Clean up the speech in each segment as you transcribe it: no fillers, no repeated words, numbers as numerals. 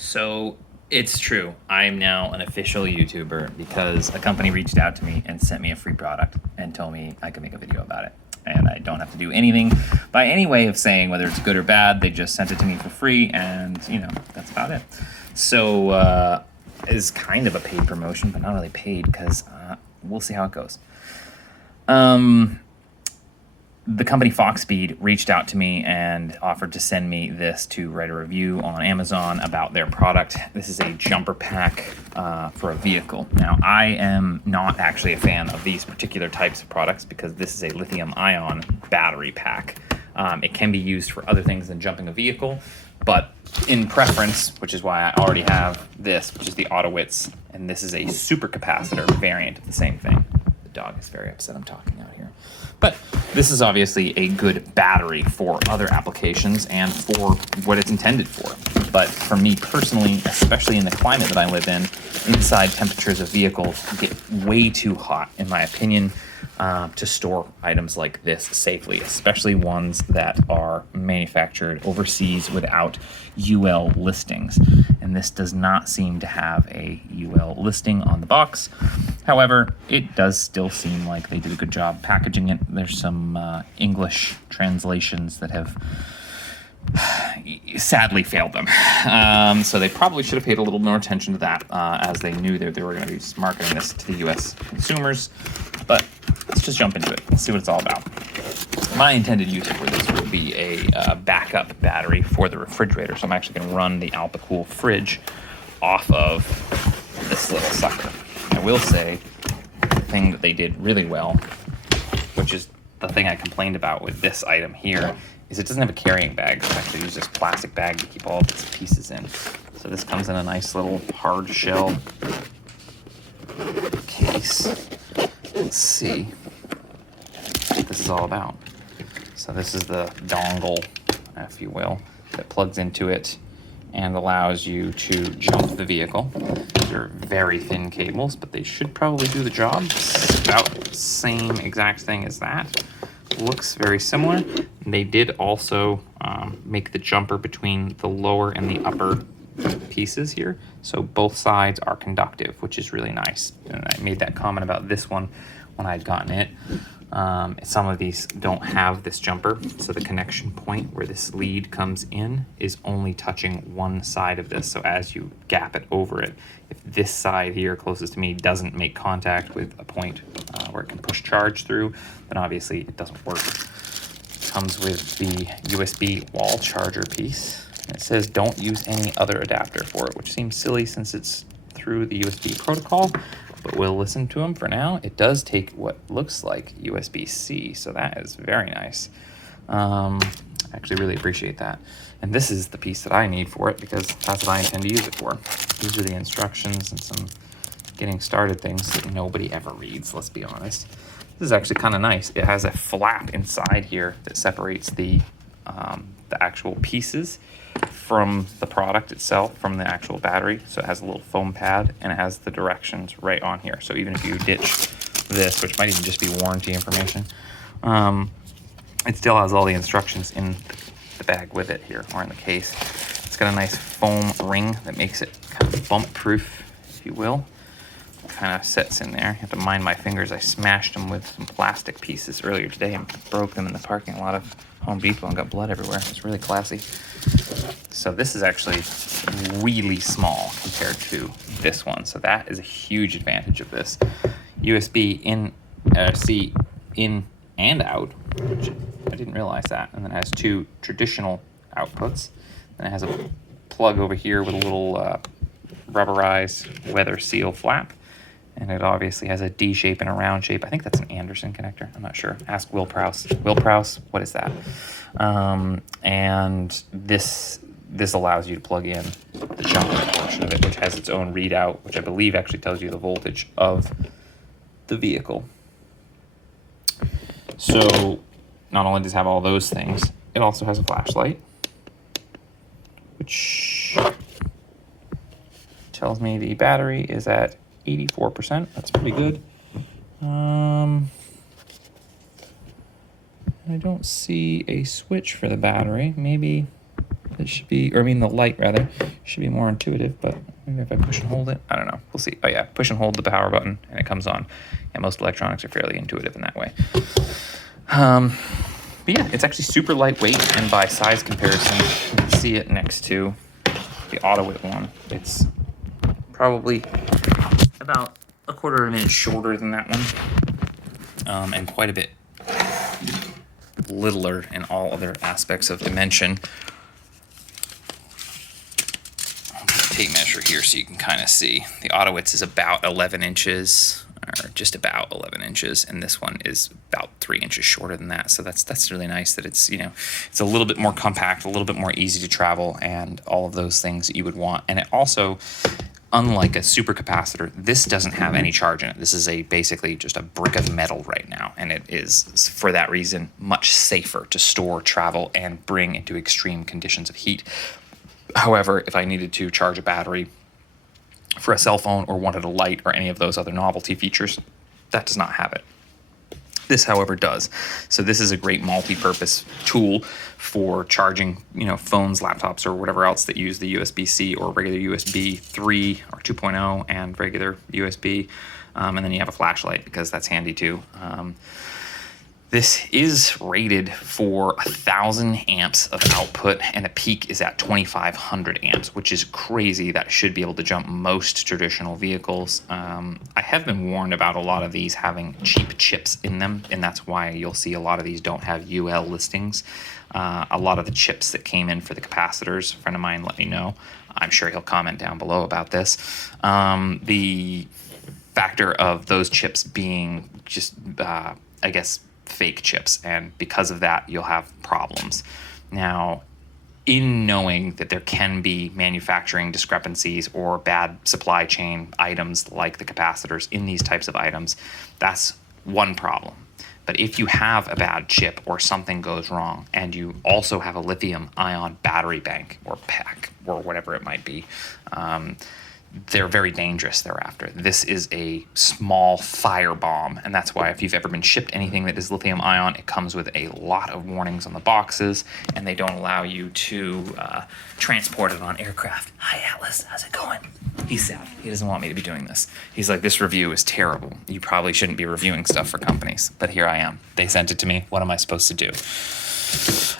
So it's true. I'm now an official YouTuber because a company reached out to me and sent me a free product and told me I could make a video about it. And I don't have to do anything by any way of saying whether it's good or bad. They just sent it to me for free, and that's about it. So it's kind of a paid promotion, but not really paid because we'll see how it goes. The company Foxpeed reached out to me and offered to send me this to write a review on Amazon about their product. This is a jumper pack for a vehicle. Now, I am not actually a fan of these particular types of products because this is a lithium-ion battery pack. It can be used for other things than jumping a vehicle, but in preference, which is why I already have this, which is the Autowitz, and this is a supercapacitor variant of the same thing. The dog is very upset I'm talking out here. But this is obviously a good battery for other applications and for what it's intended for. But for me personally, especially in the climate that I live in, inside temperatures of vehicles get way too hot, in my opinion, to store items like this safely, especially ones that are manufactured overseas without UL listings. And this does not seem to have a UL listing on the box. However, it does still seem like they did a good job packaging it. There's some English translations that have sadly failed them. So they probably should have paid a little more attention to that as they knew that they were going to be marketing this to the US consumers. But let's just jump into it. Let's see what it's all about. My intended use for this will be a backup battery for the refrigerator. So I'm actually going to run the Alpacool fridge off of this little sucker. I will say the thing that they did really well, which is the thing I complained about with this item here, is it doesn't have a carrying bag. So I have to use this plastic bag to keep all of its pieces in. So this comes in a nice little hard shell case. Let's see what this is all about. So this is the dongle, if you will, that plugs into it and allows you to jump the vehicle. These are very thin cables, but they should probably do the job. It's about the same exact thing as that. Looks very similar. They did also make the jumper between the lower and the upper pieces here. So both sides are conductive, which is really nice. And I made that comment about this one when I'd gotten it. Some of these don't have this jumper, so the connection point where this lead comes in is only touching one side of this. So as you gap it over it, if this side here closest to me doesn't make contact with a point where it can push charge through, then obviously it doesn't work. It comes with the USB wall charger piece. It says don't use any other adapter for it, which seems silly since it's through the USB protocol, but we'll listen to them for now. It does take what looks like USB-C, so that is very nice. I actually really appreciate that. And this is the piece that I need for it because that's what I intend to use it for. These are the instructions and some getting started things that nobody ever reads, let's be honest. This is actually kind of nice. It has a flap inside here that separates the actual pieces from the product itself, from the actual battery. So it has a little foam pad and it has the directions right on here. So even if you ditch this, which might even just be warranty information, it still has all the instructions in the bag with it here, or in the case. It's got a nice foam ring that makes it kind of bump proof, if you will. It kind of sits in there. You have to mind my fingers. I smashed them with some plastic pieces earlier today and broke them in the parking lot of Home Depot and got blood everywhere. It's really classy. So this is actually really small compared to this one. So that is a huge advantage of this. USB C in and out, which I didn't realize that. And then it has two traditional outputs. Then it has a plug over here with a little rubberized weather seal flap. And it obviously has a D shape and a round shape. I think that's an Anderson connector. I'm not sure. Ask Will Prowse. Will Prowse, what is that? And this allows you to plug in the jumper portion of it, which has its own readout, which I believe actually tells you the voltage of the vehicle. So not only does it have all those things, it also has a flashlight, which tells me the battery is at 84%. That's pretty good. I don't see a switch for the battery. Maybe it should be, or I mean the light rather, should be more intuitive, but maybe if I push and hold it, I don't know. We'll see. Oh yeah, push and hold the power button and it comes on. And most electronics are fairly intuitive in that way. But yeah, it's actually super lightweight, and by size comparison, you can see it next to the AutoWit one. It's probably about a quarter of an inch shorter than that one, and quite a bit littler in all other aspects of dimension. I'll put a tape measure here so you can kind of see. The AutoWit's is about 11 inches, or just about 11 inches, and this one is about 3 inches shorter than that. So that's really nice that it's, you know, it's a little bit more compact, a little bit more easy to travel, and all of those things that you would want. And it also, unlike a supercapacitor, this doesn't have any charge in it. This is basically just a brick of metal right now, and it is, for that reason, much safer to store, travel, and bring into extreme conditions of heat. However, if I needed to charge a battery for a cell phone or wanted a light or any of those other novelty features, that does not have it. This, however, does. So this is a great multi-purpose tool for charging, you know, phones, laptops, or whatever else that use the USB-C or regular USB 3 or 2.0 and regular USB. And then you have a flashlight because that's handy too. This is rated for 1,000 amps of output, and the peak is at 2,500 amps, which is crazy. That should be able to jump most traditional vehicles. I have been warned about a lot of these having cheap chips in them, and that's why you'll see a lot of these don't have UL listings. A lot of the chips that came in for the capacitors, a friend of mine let me know. I'm sure he'll comment down below about this. The factor of those chips being just, I guess, fake chips, and because of that you'll have problems. Now, in knowing that there can be manufacturing discrepancies or bad supply chain items like the capacitors in these types of items, that's one problem. But if you have a bad chip or something goes wrong, and you also have a lithium ion battery bank or pack or whatever it might be, they're very dangerous thereafter. This is a small firebomb, and that's why if you've ever been shipped anything that is lithium ion, it comes with a lot of warnings on the boxes, and they don't allow you to transport it on aircraft. Hi, Atlas. How's it going? He's sad. He doesn't want me to be doing this. He's like, this review is terrible. You probably shouldn't be reviewing stuff for companies, but here I am. They sent it to me. What am I supposed to do?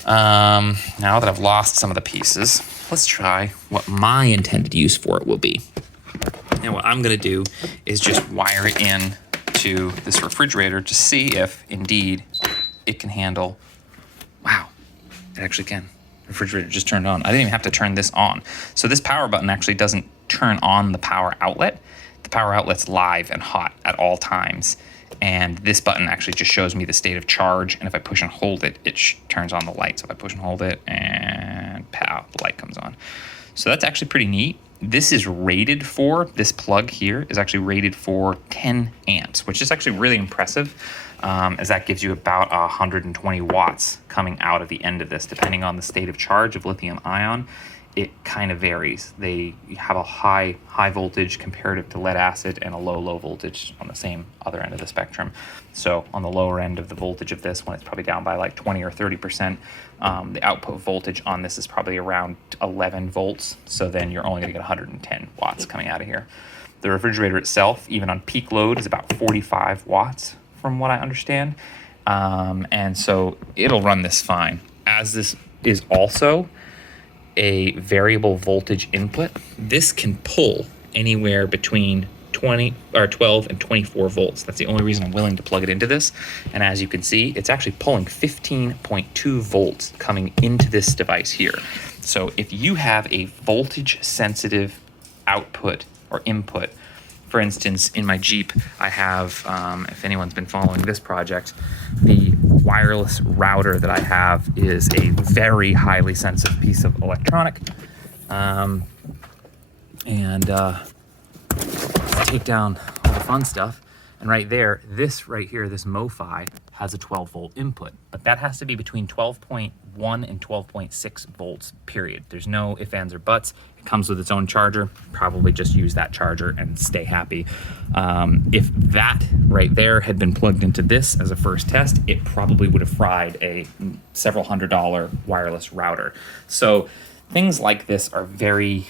Now that I've lost some of the pieces, let's try what my intended use for it will be. Now what I'm going to do is just wire it in to this refrigerator to see if indeed it can handle. Wow, it actually can. The refrigerator just turned on. I didn't even have to turn this on. So this power button actually doesn't turn on the power outlet. The power outlet's live and hot at all times. And this button actually just shows me the state of charge. And if I push and hold it, it turns on the light. So if I push and hold it, and pow, the light comes on. So that's actually pretty neat. This is rated for, this plug here is actually rated for 10 amps, which is actually really impressive, as that gives you about 120 watts coming out of the end of this. Depending on the state of charge of lithium ion, it kind of varies. They have a high voltage comparative to lead acid and a low voltage on the same other end of the spectrum. So on the lower end of the voltage of this one, it's probably down by like 20 or 30%. The output voltage on this is probably around 11 volts. So then you're only gonna get 110 watts coming out of here. The refrigerator itself, even on peak load, is about 45 watts from what I understand. And so it'll run this fine. As this is also a variable voltage input, this can pull anywhere between 12 and 24 volts. That's the only reason I'm willing to plug it into this. And as you can see, it's actually pulling 15.2 volts coming into this device here. So if you have a voltage sensitive output or input, for instance, in my Jeep, I have, if anyone's been following this project, the wireless router that I have is a very highly sensitive piece of electronic. Take down all the fun stuff. And right there, this right here, this MoFi has a 12 volt input, but that has to be between 12.1 and 12.6 volts, period. There's no ifs, ands, or buts. It comes with its own charger. Probably just use that charger and stay happy. If that right there had been plugged into this as a first test, it probably would have fried a several $100 wireless router. So things like this are very,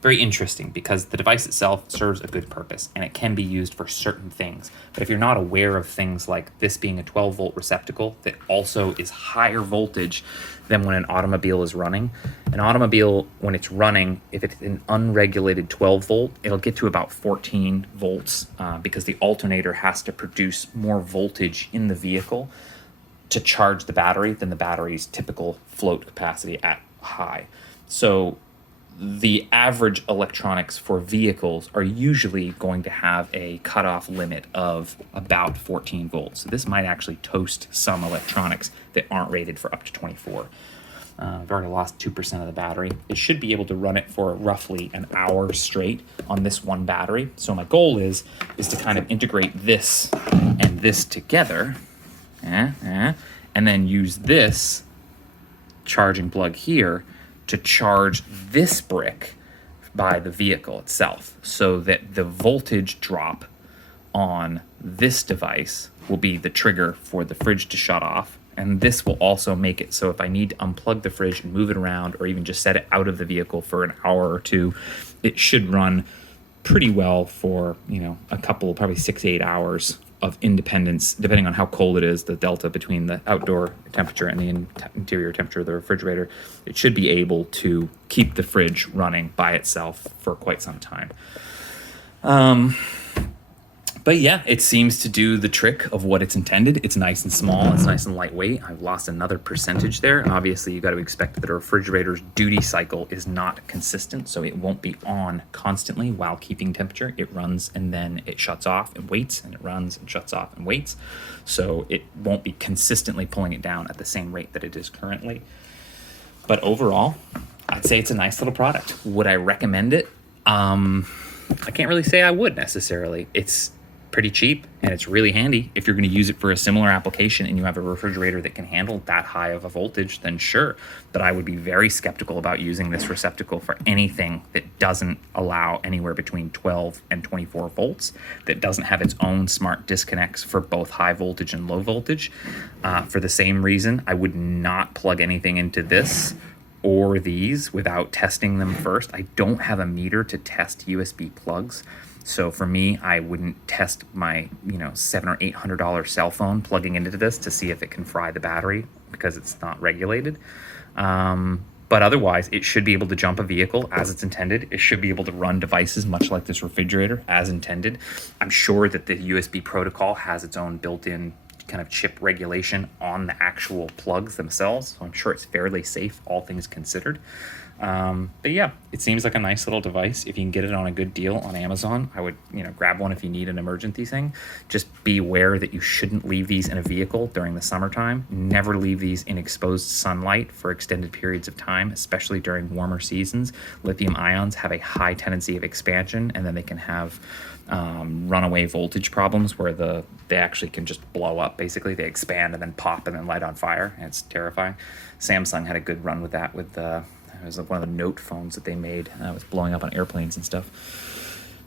very interesting because the device itself serves a good purpose and it can be used for certain things. But if you're not aware of things like this being a 12-volt receptacle that also is higher voltage than when an automobile is running, an automobile, when it's running, if it's an unregulated 12-volt, it'll get to about 14 volts because the alternator has to produce more voltage in the vehicle to charge the battery than the battery's typical float capacity at high. So the average electronics for vehicles are usually going to have a cutoff limit of about 14 volts. So this might actually toast some electronics that aren't rated for up to 24. I've already lost 2% of the battery. It should be able to run it for roughly an hour straight on this one battery. So my goal is to kind of integrate this and this together, and then use this charging plug here to charge this brick by the vehicle itself, so that the voltage drop on this device will be the trigger for the fridge to shut off. And this will also make it so if I need to unplug the fridge and move it around, or even just set it out of the vehicle for an hour or two, it should run pretty well for, a couple, probably 6 to 8 hours of independence, depending on how cold it is, the delta between the outdoor temperature and the interior temperature of the refrigerator. It should be able to keep the fridge running by itself for quite some time. But yeah, it seems to do the trick of what it's intended. It's nice and small. It's nice and lightweight. I've lost another percentage there. And obviously, you got to expect that a refrigerator's duty cycle is not consistent, so it won't be on constantly while keeping temperature. It runs and then it shuts off and waits, and it runs and shuts off and waits. So it won't be consistently pulling it down at the same rate that it is currently. But overall, I'd say it's a nice little product. Would I recommend it? I can't really say I would necessarily. It's pretty cheap and it's really handy. If you're going to use it for a similar application and you have a refrigerator that can handle that high of a voltage, then sure. But I would be very skeptical about using this receptacle for anything that doesn't allow anywhere between 12 and 24 volts, that doesn't have its own smart disconnects for both high voltage and low voltage. For the same reason, I would not plug anything into this or these without testing them first. I don't have a meter to test USB plugs. So for me, I wouldn't test my, $700 or $800 cell phone plugging into this to see if it can fry the battery because it's not regulated. But otherwise, it should be able to jump a vehicle as it's intended. It should be able to run devices much like this refrigerator as intended. I'm sure that the USB protocol has its own built-in kind of chip regulation on the actual plugs themselves. So I'm sure it's fairly safe, all things considered. But yeah, it seems like a nice little device. If you can get it on a good deal on Amazon, I would, grab one if you need an emergency thing. Just be aware that you shouldn't leave these in a vehicle during the summertime. Never leave these in exposed sunlight for extended periods of time, especially during warmer seasons. Lithium ions have a high tendency of expansion, and then they can have runaway voltage problems where they actually can just blow up. Basically, they expand and then pop and then light on fire, and it's terrifying. Samsung had a good run with that with it was one of the Note phones that they made. It was blowing up on airplanes and stuff.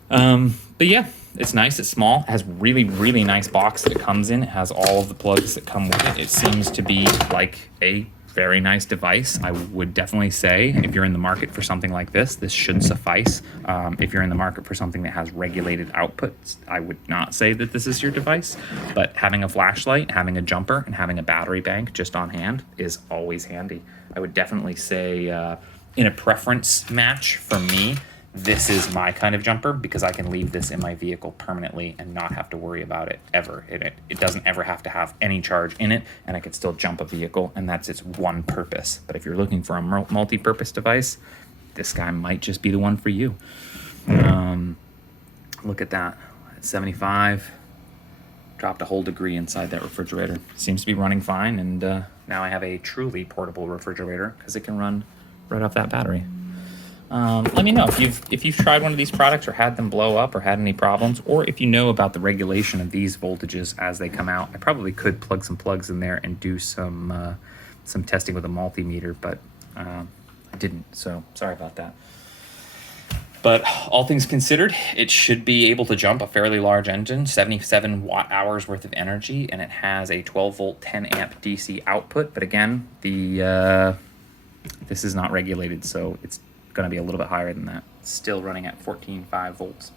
But yeah, it's nice. It's small. It has really, really nice box that it comes in. It has all of the plugs that come with it. It seems to be like a very nice device. I would definitely say if you're in the market for something like this should suffice. If you're in the market for something that has regulated outputs, I would not say that this is your device. But having a flashlight, having a jumper, and having a battery bank just on hand is always handy. I would definitely say in a preference match for me, this is my kind of jumper because I can leave this in my vehicle permanently and not have to worry about it ever. It doesn't ever have to have any charge in it, and I could still jump a vehicle, and that's its one purpose. But if you're looking for a multi-purpose device, this guy might just be the one for you. Look at that, 75. Dropped a whole degree inside that refrigerator. Seems to be running fine, and now I have a truly portable refrigerator because it can run right off that battery. Let me know if you've tried one of these products or had them blow up or had any problems, or if you know about the regulation of these voltages as they come out. I probably could plug some plugs in there and do some testing with a multimeter, but I didn't, so sorry about that. But all things considered, it should be able to jump a fairly large engine, 77 watt-hours worth of energy, and it has a 12-volt, 10-amp DC output. But again, this is not regulated, so it's going to be a little bit higher than that. It's still running at 14.5 volts.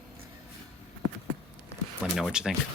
Let me know what you think.